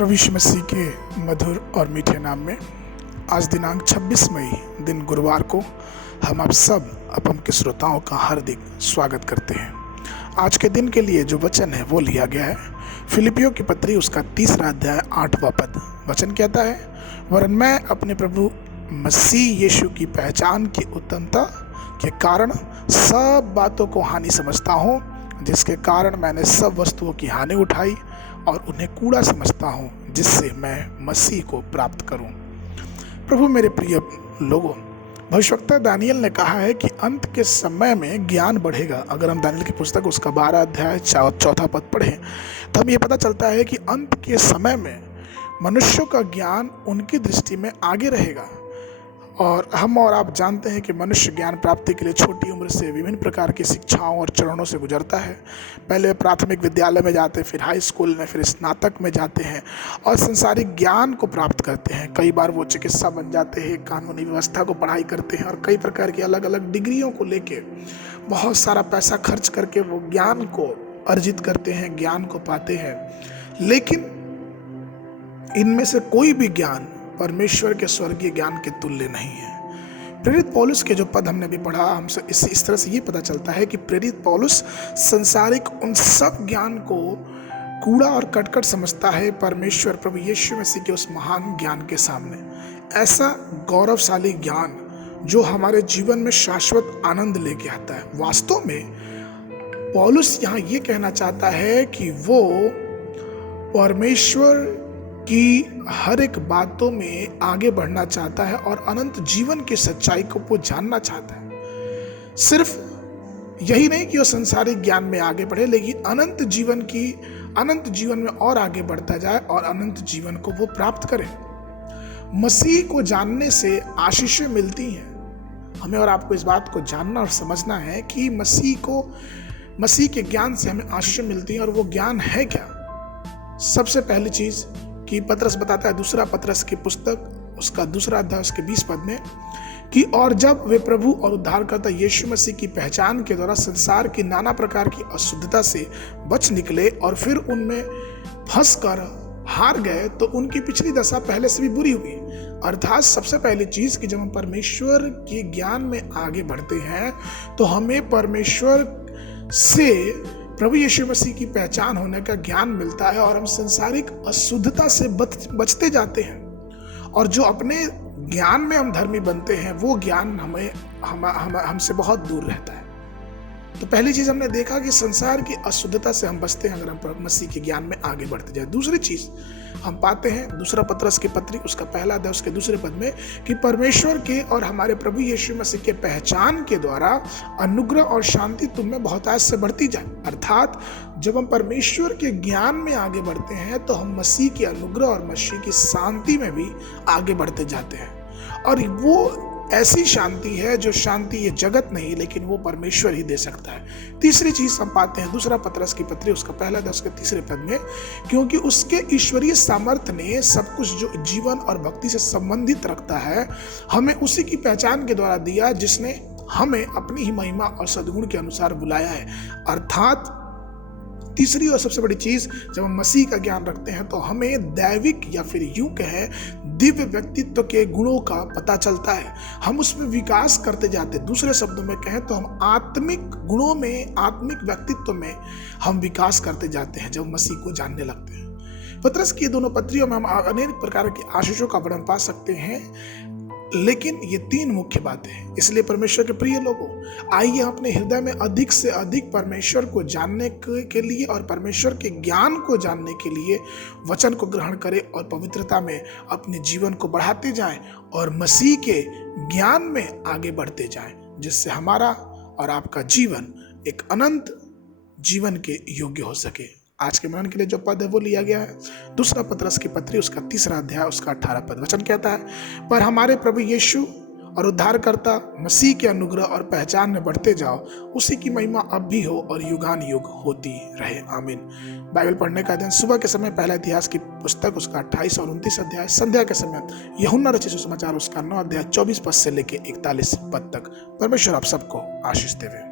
प्रभु यीशु मसीह के मधुर और मीठे नाम में आज दिनांक 26 मई दिन गुरुवार को हम आप सब अपम के श्रोताओं का हार्दिक स्वागत करते हैं। आज के दिन के लिए जो वचन है वो लिया गया है फिलिपियों की पत्री उसका 3 अध्याय 8वां पद। वचन कहता है, वरन मैं अपने प्रभु मसीह यीशु की पहचान की उत्तमता के कारण सब बातों को हानि समझता हूँ, जिसके कारण मैंने सब वस्तुओं की हानि उठाई और उन्हें कूड़ा समझता हूँ, जिससे मैं मसीह को प्राप्त करूँ। प्रभु मेरे प्रिय लोगों, भविष्यवक्ता दानियल ने कहा है कि अंत के समय में ज्ञान बढ़ेगा। अगर हम दानियल की पुस्तक उसका 12 अध्याय 4 पद पढ़ें तो हम ये पता चलता है कि अंत के समय में मनुष्यों का ज्ञान उनकी दृष्टि में आगे रहेगा। और हम और आप जानते हैं कि मनुष्य ज्ञान प्राप्ति के लिए छोटी उम्र से विभिन्न प्रकार की शिक्षाओं और चरणों से गुजरता है। पहले प्राथमिक विद्यालय में जाते हैं, फिर हाई स्कूल में, फिर स्नातक में जाते हैं और संसारिक ज्ञान को प्राप्त करते हैं। कई बार वो चिकित्सा बन जाते हैं, कानूनी व्यवस्था को पढ़ाई करते हैं और कई प्रकार की अलग अलग डिग्रियों को लेके बहुत सारा पैसा खर्च करके वो ज्ञान को अर्जित करते हैं, ज्ञान को पाते हैं। लेकिन इनमें से कोई भी ज्ञान परमेश्वर के स्वर्गीय ज्ञान के तुल्य नहीं है। प्रेरित पौलुस के जो पद हमने भी पढ़ा, हमसे इस तरह से ये पता चलता है कि प्रेरित पौलुस संसारिक उन सब ज्ञान को कूड़ा और कटकट समझता है परमेश्वर प्रभु यीशु मसीह के उस महान ज्ञान के सामने। ऐसा गौरवशाली ज्ञान जो हमारे जीवन में शाश्वत आनंद लेके आता है। वास्तव में पौलुस यहाँ ये कहना चाहता है कि वो परमेश्वर कि हर एक बातों में आगे बढ़ना चाहता है और अनंत जीवन की सच्चाई को वो जानना चाहता है। सिर्फ यही नहीं कि वो संसारिक ज्ञान में आगे बढ़े, लेकिन अनंत जीवन में और आगे बढ़ता जाए और अनंत जीवन को वो प्राप्त करे। मसीह को जानने से आशीषें मिलती हैं। हमें और आपको इस बात को जानना और समझना है कि मसीह के ज्ञान से हमें आशीषें मिलती हैं। और वो ज्ञान है क्या? सबसे पहली चीज कि पतरस बताता है, दूसरा पतरस की पुस्तक उसका 2 अध्याय उसके 20 पद में कि और जब वे प्रभु और उद्धारकर्ता यीशु मसीह की पहचान के द्वारा संसार की नाना प्रकार की अशुद्धता से बच निकले और फिर उनमें फंस कर हार गए, तो उनकी पिछली दशा पहले से भी बुरी हुई। अर्थात सबसे पहली चीज कि जब हम परमेश्वर के ज्ञान में आगे बढ़ते हैं तो हमें परमेश्वर से प्रभु यीशु मसीह की पहचान होने का ज्ञान मिलता है और हम संसारिक अशुद्धता से बचते जाते हैं। और जो अपने ज्ञान में हम धर्मी बनते हैं वो ज्ञान हमसे बहुत दूर रहता है। तो पहली चीज हमने देखा कि संसार की अशुद्धता से हम बचते हैं अगर हम मसीह के ज्ञान में आगे बढ़ते जाए। दूसरी चीज हम पाते हैं 2 पतरस की पत्री उसका 1 अध्याय उसके 2 पद में कि परमेश्वर के और हमारे प्रभु यीशु मसीह के पहचान के द्वारा अनुग्रह और शांति तुम में बहुतायत से बढ़ती जाए। अर्थात जब हम परमेश्वर के ज्ञान में आगे बढ़ते हैं तो हम मसीह के अनुग्रह और मसीह की शांति में भी आगे बढ़ते जाते हैं। और वो ऐसी शांति है जो शांति ये जगत नहीं, लेकिन वो परमेश्वर ही दे सकता है। तीसरी चीज हम पाते हैं 2 पतरस की पत्री उसका 1 अध्याय उसके 3 पद में, क्योंकि उसके ईश्वरीय सामर्थ्य ने सब कुछ जो जीवन और भक्ति से संबंधित रखता है हमें उसी की पहचान के द्वारा दिया, जिसने हमें अपनी ही महिमा और सद्गुण के अनुसार बुलाया है। अर्थात तीसरी और सबसे बड़ी चीज, जब हम मसीह का ज्ञान रखते हैं तो हमें दैविक या फिर यूं कहें दिव्य व्यक्तित्व के गुणों का पता चलता है। हम उसमें विकास करते जाते हैं। दूसरे शब्दों में कहें तो हम आत्मिक गुणों में, आत्मिक व्यक्तित्व में हम विकास करते जाते हैं जब मसीह को जानने लगते हैं। पतरस की दोनों पत्रियों में हम अनेक प्रकार के आशीषों का वर्णन पा सकते हैं, लेकिन ये 3 मुख्य बातें हैं। इसलिए परमेश्वर के प्रिय लोगों, आइए अपने हृदय में अधिक से अधिक परमेश्वर को जानने के लिए और परमेश्वर के ज्ञान को जानने के लिए वचन को ग्रहण करें और पवित्रता में अपने जीवन को बढ़ाते जाएं और मसीह के ज्ञान में आगे बढ़ते जाएं, जिससे हमारा और आपका जीवन एक अनंत जीवन के योग्य हो सके। आज के मनन के लिए जो पद है वो लिया गया है 2 पतरस की पत्री उसका 3 अध्याय उसका 18 पद। वचन कहता है, पर हमारे प्रभु यीशु और उद्धारकर्ता मसीह के अनुग्रह और पहचान में बढ़ते जाओ, उसी की महिमा अब भी हो और युगान युग होती रहे। आमीन। बाइबल पढ़ने का दिन सुबह के समय पहला इतिहास की पुस्तक उसका 28 और 29 अध्याय, संध्या के समय यूहन्ना रचित सुसमाचार उसका 9 अध्याय 24 पद से लेके 41 पद तक। परमेश्वर आप सबको आशीष देवे।